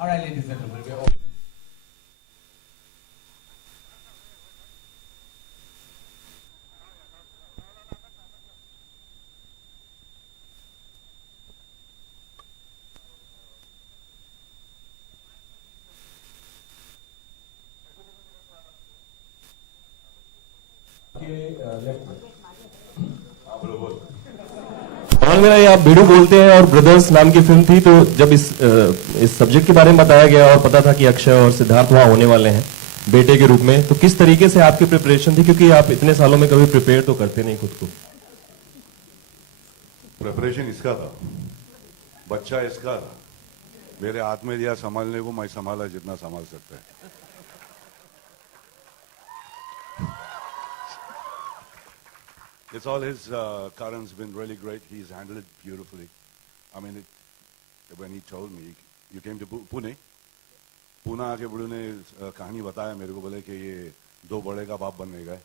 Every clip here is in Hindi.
All right, ladies and gentlemen, we're all... कमाल मेरा ये आप बीड़ू बोलते हैं और ब्रदर्स नाम की फिल्म थी, तो जब इस सब्जेक्ट के बारे में बताया गया और पता था कि अक्षय और सिद्धार्थ वहां होने वाले हैं बेटे के रूप में, तो किस तरीके से आपकी प्रिपरेशन थी, क्योंकि आप इतने सालों में कभी प्रिपेयर तो करते नहीं खुद को? प्रिपरेशन इसका था, बच्चा इसका था, मेरे हाथ में दिया संभालने को, मैं संभाला जितना संभाल सकता है। It's all his. Karan's been really great. He's handled it beautifully. I mean, when he told me, you came to Pune. Pune आके बुढ़ू ने कहानी बताया मेरे को, बोले कि ये दो बड़े का बाप बनने का है।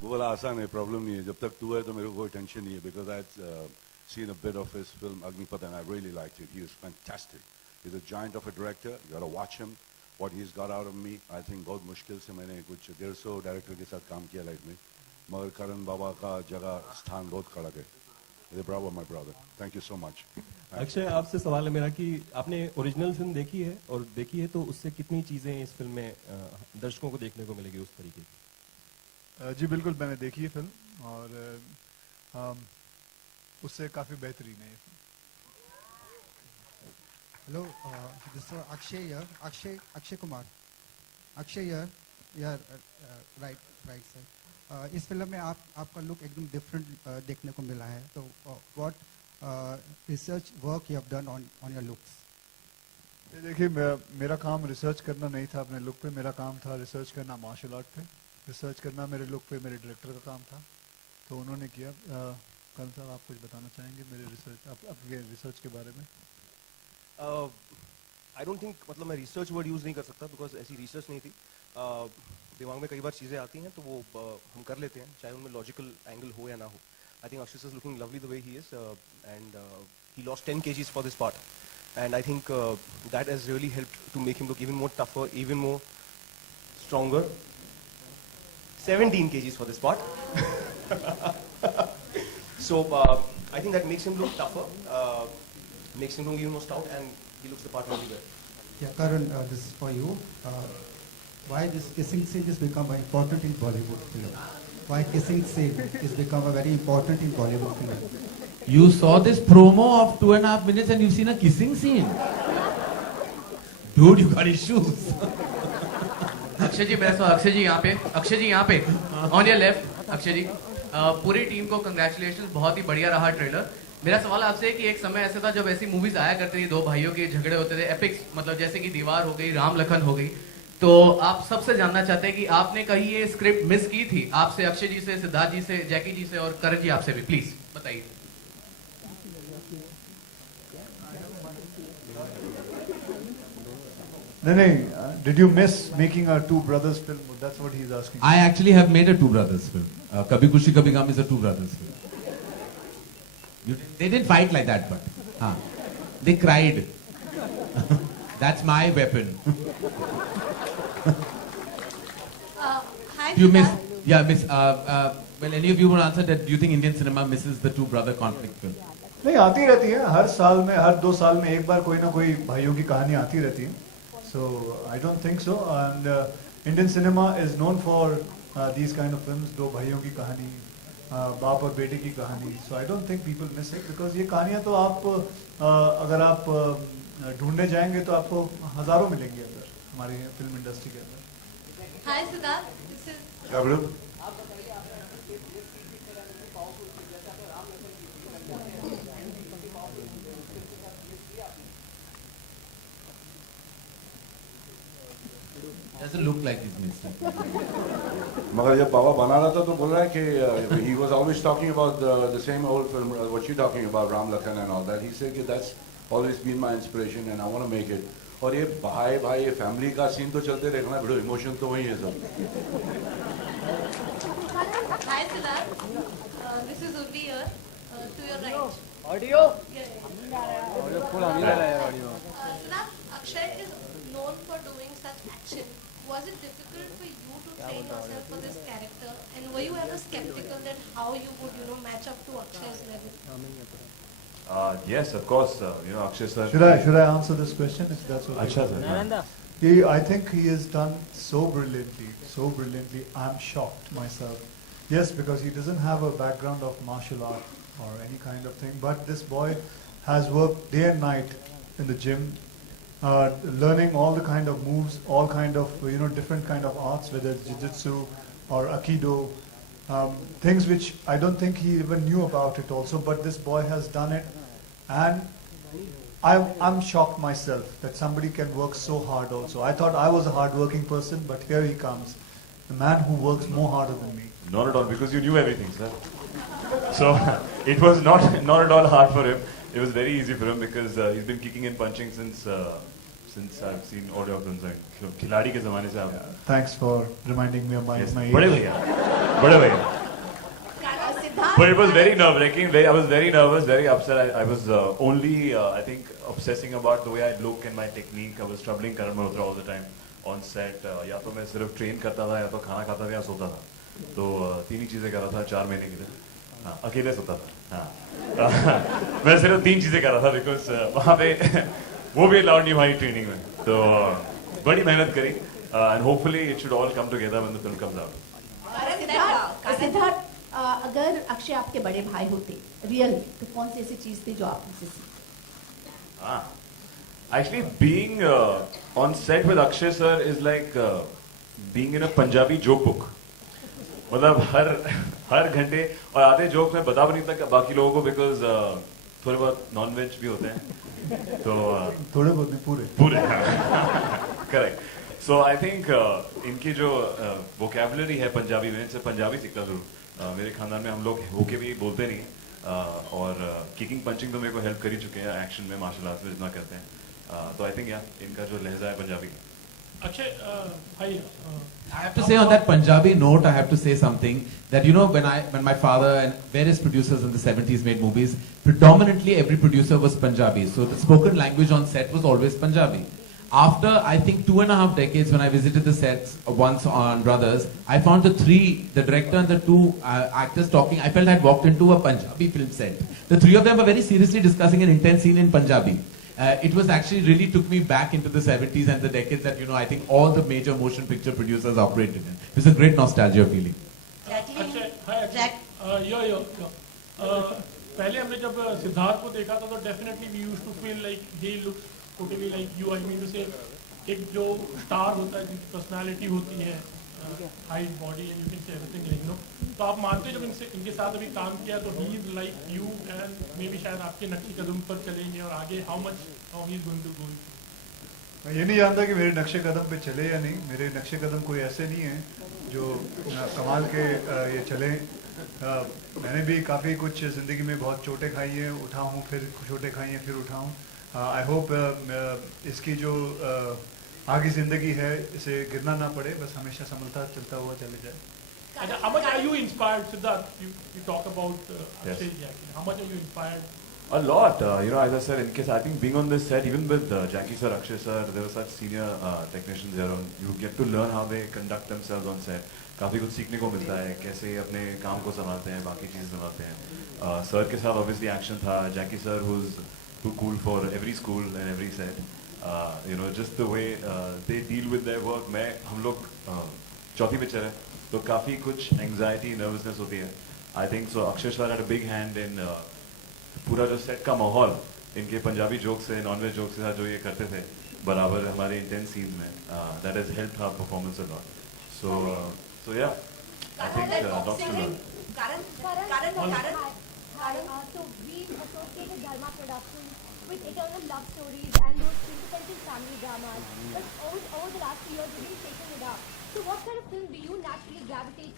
वो बोला आसान है, प्रॉब्लम नहीं है, जब तक तू है तो मेरे को कोई टेंशन नहीं है, because I had seen a bit of his film Agnipath and I really liked it. He was fantastic. He's a giant of a director. You got to watch him. What he's got out of me, I think बहुत मुश्किल से मैंने कुछ 150 डायरेक्टर के साथ काम किया लाइफ में, मगर करण बाबा का जगह स्थान बहुत कड़क है। Bravo my brother, thank you so much. Akshay, आपसे सवाल है मेरा कि आपने ओरिजिनल फिल्म देखी है, और देखी है तो उससे कितनी चीजें इस फिल्म में दर्शकों को देखने को मिलेगी उस तरीके की? जी बिल्कुल, मैंने देखी है फिल्म और उससे काफी बेहतरीन है ये film. Hello, this is Akshay here. Akshay Kumar. Akshay here. Yeah, right sir. इस फिल्म में आपका लुक एकदम डिफरेंट देखने को मिला है, तो what research work you have done on your looks? देखिए, मेरा काम रिसर्च करना नहीं था अपने लुक पे, मेरा काम था रिसर्च करना मार्शल आर्ट पे। रिसर्च करना मेरे लुक पे मेरे डायरेक्टर का काम था, तो उन्होंने किया। करण साहब, आप कुछ बताना चाहेंगे मेरे रिसर्च, आपके रिसर्च के बारे में? आई डोंट थिंक, मतलब मैं रिसर्च वर्ड यूज़ नहीं कर सकता, बिकॉज ऐसी रिसर्च नहीं थी। दिमाग में कई बार चीज़ें आती हैं तो वो हम कर लेते हैं, चाहे उनमें लॉजिकल एंगल हो या ना हो। I think Akshay is looking lovely the way he is, and he lost 10 kgs for this part, and I think that has really helped to make him look even more tougher, even more stronger. 17 kgs for this part. So I think that makes him look tougher, makes him look even more stout, and he looks the part really well. Yeah, Karan, this is for you. Why this kissing scene has become very important in Bollywood film? Why kissing scene has become a very important in Bollywood film? You saw this promo of 2.5 minutes and you've seen a kissing scene? Dude, you got issues. Akshay ji, मेरा सवाल, अक्षय जी यहाँ पे on your left. Akshay ji, पूरी टीम को कंग्रेचुलेशन, बहुत ही बढ़िया रहा ट्रेलर। मेरा सवाल आपसे है कि एक समय ऐसा था जब ऐसी मूवीज आया करती थी, दो भाइयों के झगड़े होते थे, एपिक्स, मतलब जैसे कि दीवार हो गई, राम लखन हो गई, तो आप सबसे जानना चाहते हैं कि आपने कहीं ये स्क्रिप्ट मिस की थी? आपसे, अक्षय जी से, सिद्धार्थ जी से, जैकी जी से और करण जी आपसे भी प्लीज बताइए। नहीं, did you miss making a two brothers film? That's what he's asking. I actually have made a two brothers film. Kabhi Khushi Kabhi Gham is a two brothers film. They didn't fight like that, but they cried. That's my weapon. Hi, Do you miss? Siddharth. Yeah, miss. Well, any of you want to answer that? Do you think Indian cinema misses the two brother conflict film? नहीं, आती रहती है हर साल में, हर 2 साल में एक बार कोई ना कोई भाइयों की कहानी आती रहती है। So I don't think so, and Indian cinema is known for these kind of films, दो भाइयों की कहानी, बाप और बेटे की कहानी। So I don't think people miss it, because ये कहानियाँ तो आप अगर आप ढूंढने जाएंगे तो आपको हजारों मिलेंगी अंदर हमारी फिल्म इंडस्ट्री के अंदर। Hi, Siddharth. This is क्या बोलो? Doesn't look like he's missed it. मगर जब बाबा बना रहा था तो बोल रहा है कि he was always talking about the same old film, what you talking about, Ram Lakhan and all that. He said कि that's always been my inspiration and I want to make it. और ये भाई ये फैमिली का सीन तो चलते रहेगा ना, बड़ो इमोशन तो वही है सब। Hi, Siddharth. This is Urvi here. To your right. Audio? Yeah. Siddharth, Akshay is known for doing such action. Was it difficult for you to train yourself for this character? And were you ever skeptical that how you would, match up to Akshay's level? Yes, of course. Akshay sir. Should I answer this question if that's okay? Acha sir. I think he has done so brilliantly, so brilliantly. I'm shocked myself. Yes, because he doesn't have a background of martial art or any kind of thing, but this boy has worked day and night in the gym, learning all the kind of moves, all kind of different kind of arts, whether it's jiu-jitsu or aikido, things which I don't think he even knew about it also. But this boy has done it, and I'm shocked myself that somebody can work so hard also. I thought I was a hard-working person, but here he comes, the man who works more harder than me. Not at all, because you knew everything, sir. So it was not at all hard for him. It was very easy for him because he's been kicking and punching since I've seen all your films. खिलाड़ी के ज़माने से आप. Thanks for reminding me of my age. बड़े भैया. But it was very nerve-wracking. I was very nervous, very upset. I was only, I think, obsessing about the way I look and my technique. I was troubling Karan Malhotra all the time on set. या तो मैं सिर्फ train करता था, या तो खाना खाता था, या सोता था. तो तीन ही चीजें कर रहा था 4 महीने के लिए. हाँ, अकेले सोता था. हाँ. मैं सिर्फ 3 चीजें कर रहा था because वहाँ पे वो भी allowed नहीं हमारी ट्रेनिंग में. तो बड़ी मेहनत करी and hopefully it should all come together when the film comes out. Siddharth, अगर अक्षय आपके बड़े भाई होते रियल में तो कौन सी ऐसी चीज थी जो आप उनसे सीखी? Actually, being on set with Akshay sir is like being in a Punjabi joke book. मतलब हर घंटे और आधे जोक में बता भी नहीं था बाकी लोगों को बिकॉज थोड़े बहुत नॉन वेज भी होते हैं तो थोड़े बहुत नहीं पूरे करेक्ट सो आई थिंक इनकी जो वोकैबुलरी है पंजाबी में इनसे पंजाबी सीखता जरूर मेरे खानदान में हम लोग होके भी बोलते नहीं और किकिंग पंचिंग तो मेरे को हेल्प कर ही चुके हैं एक्शन में मार्शल आर्ट्स में जितना करते हैं तो आई थिंक इनका जो लहजा है Punjabi Akshay, I have to say on that Punjabi note, I have to say something that when my father and various producers in the 70s made movies, predominantly every producer was Punjabi, so the spoken language on set was always Punjabi. After I think 2.5 decades, when I visited the sets once on Brothers, I found the director and the 2 actors talking. I felt I had walked into a Punjabi film set. The 3 of them were very seriously discussing an intense scene in Punjabi. It was actually really took me back into the 70s and the decades that I think all the major motion picture producers operated in. It was a great nostalgia feeling. Akshay, hi Akshay. Yo. पहले हमने जब सिद्धार्थ को देखा था तो definitely we used to feel like he looks totally like you. I mean to say एक जो स्टार होता है जिनकी पर्सनालिटी होती है height body and you can say everything like तो आप मानते हो जब इनके साथ अभी काम किया तो he is like you and maybe शायद आपके नक्शे कदम पर चलेंगे और आगे how he is going to go मैं ये नहीं जानता कि मेरे नक्शे कदम पे चले या नहीं. मेरे नक्शे कदम कोई ऐसे नहीं है जो कमाल के ये चले. मैंने भी काफ़ी कुछ ज़िंदगी में बहुत चोटें खाई हैं, उठा हूँ, फिर चोटें खाई हैं, फिर उठा हूँ. आई होप इसकी जो आगे ज़िंदगी है इसे गिरना ना पड़े, बस हमेशा संभलता चलता हुआ चले जाए. How much are you inspired, Siddharth? You talk about Akshay. How much are you inspired? A lot, as I said, in case I think being on this set, even with Jackie sir, Akshay sir, there were such senior technicians here. You get to learn how they conduct themselves on set. काफी कुछ सीखने को मिलता है, कैसे अपने काम को संभालते हैं, बाकी चीजें संभालते हैं. सर के साथ obviously action था. Jackie sir, who's too cool for every school and every set. Just the way they deal with their work. हम लोग चौथी पिक्चर है, तो काफी कुछ एंजाइटी, नर्वसनेस होती है. I think so Akshay sir had a big hand in पूरा जो सेट का माहौल इनके पंजाबी जोक से, नॉनवेज जोक से जो ये करते थे बराबर हमारे इंटेंस सीन में, that has helped our performance a lot. So yeah I think lots to learn. So we associate with Dharma Productions with eternal love stories and those quintessential family dramas. But over the last few years, we've been shaking it up. So what kind of film do you naturally gravitate